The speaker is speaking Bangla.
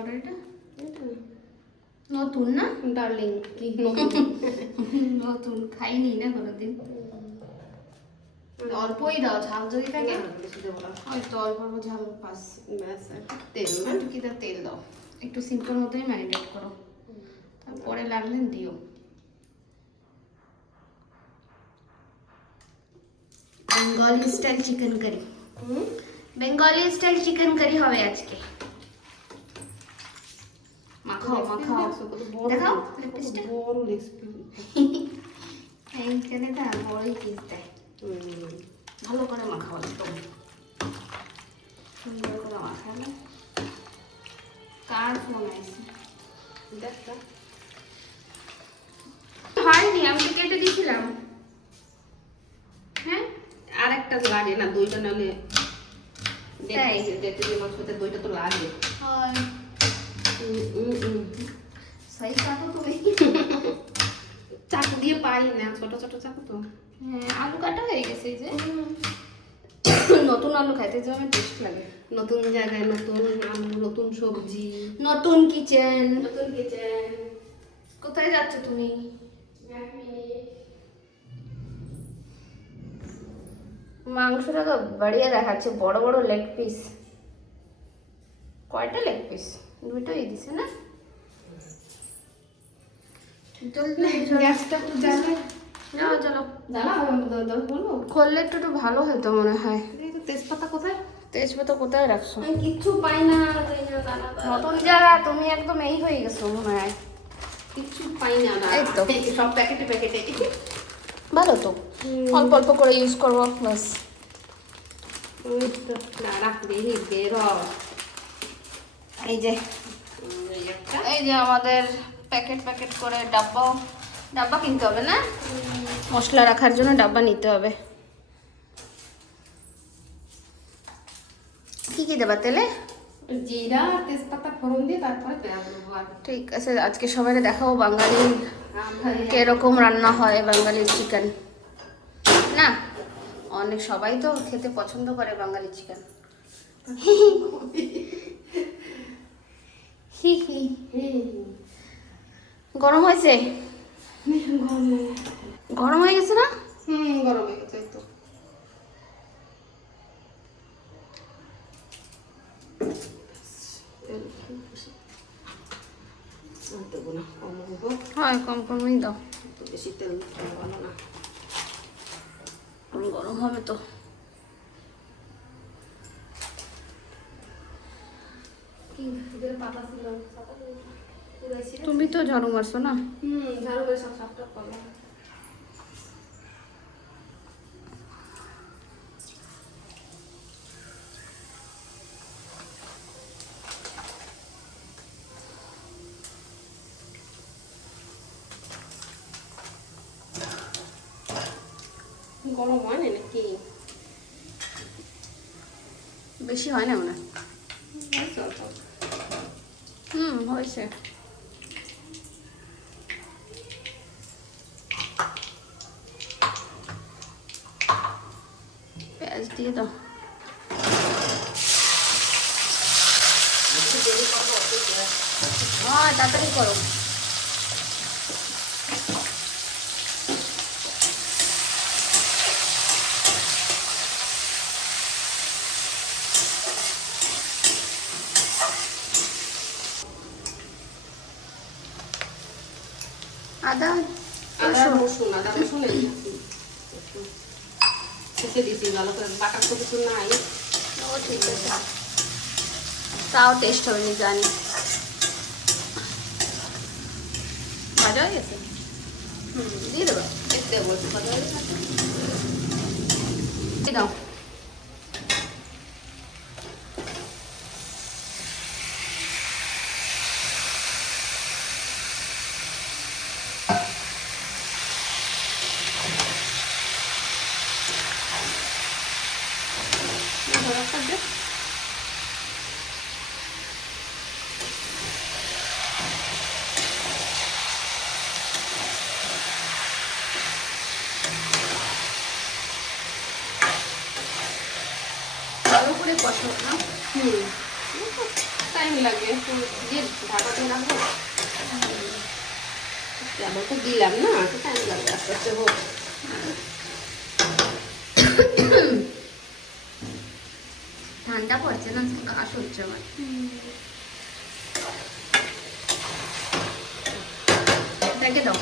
ওটা এটা নতুন না ডার্লিং কি নতুন নতুন খাইনি না কোনোদিন অল্পই দাও ঝাল যদি থাকে বেশি দেবো না হয়তো অল্প অল্প ঝাল পাস ব্যাস তেল না একটু কি তেল দাও একটু সিম্পল মতোই ম্যারিনেট করো তারপরে লাগলে দিও Bengali style chicken curry Bengali style chicken curry হবে আজকে মাখাও মাখাও দেখাও লেগ পিসটা বড় লেগ পিস এইখানে না বড়ই পিস দেয় ভালো করে মাখাও একদম সুন্দর করে মাখালে কার ফোন আছে দেখা হয়নি আমি তো কেটে দিয়েছিলাম হ্যাঁ আর একটা লাগে না দুইটা নালে তাই? দেখতে দিয়ে মাংসতে দুইটা তো লাগে হয় সাইজ কাটো তুমি চাকু দিয়ে পারি না ছোট ছোট চাকু তো হ্যাঁ আলু কাটা হয়ে গেছে এই যে নতুন আলু খাইতে যে আমার টেস্ট লাগে নতুন জায়গায় নতুন আলু নতুন সবজি নতুন কিচেন নতুন কিচেন কোথায় যাচ্ছ তুমি মাংসটা তো বাড়িয়ে দেখাচ্ছে বড় বড় লেগ পিস কয়টা লেগ পিস দুটোই দিছে না গ্যাসটা একটু জ্বালা যাও চলো জ্বালা বলবো করলে একটু একটু ভালো হতো মনে হয় তেজপাতা কোথায় তেজপাতা কোথায় রাখছো আমি কিচ্ছু পাই না নতুন জায়গা তুমি একদম এই হয়ে গেছো মনে হয় কিচ্ছু পাই না এই তো। সব প্যাকেটে প্যাকেটে ভালো তো অল্প অল্প করে ইউজ করবো বাস না রাখলে বের এই যে একটা এই যে আমাদের প্যাকেট প্যাকেট করে ডাব্বা ডাব্বা কিনতে হবে না মশলা রাখার জন্য ডাব্বা নিতে হবে কি কি দেবা তেলে জিরা তেজপাতা ফোড়ন দিয়ে তারপরে পেঁয়াজ দেবো আর ঠিক আছে আজকে সবাই দেখাবো বাঙালি কিরকম রান্না হয় বাঙালির চিকেন না অনেক সবাই তো খেতে পছন্দ করে বাঙালি চিকেন হি হি গরম হয়েছে গরম হয়ে গেছে না গরম হয়ে গেছে এই তো দেবো না কম দেবো হয় কম কমই দাও তো বেশি তেল ভালো না গরম হবে তো পাতা ছিল তুমি তো ঝাড়ু মারছো না ঝাড়ু করে সব সাফটা করবো গরম হয় না নাকি বেশি হয় না মনে হয়। হয়েছে পেঁয়াজ দিয়ে দাও হ্যাঁ তাড়াতাড়ি করো আদা আদা রসুন শেষে দিছি ভালো করে বাটার তো কিছু নাই ও ঠিক আছে তাও টেস্ট হবে না জানি ভাজা হয়ে গেছে দিয়ে দেবো দেখতে বলছি কথা দিয়ে দাও ভালো করে কষাও না টাইম লাগে দিয়ে ঢাকা দিয়ে রাখবো। আবার তো দিলাম না, একটু টাইম লাগবে, আস্তে আস্তে হোক। ঠান্ডা পড়ছে না, কাশ হচ্ছে আমার। রেখে দাও।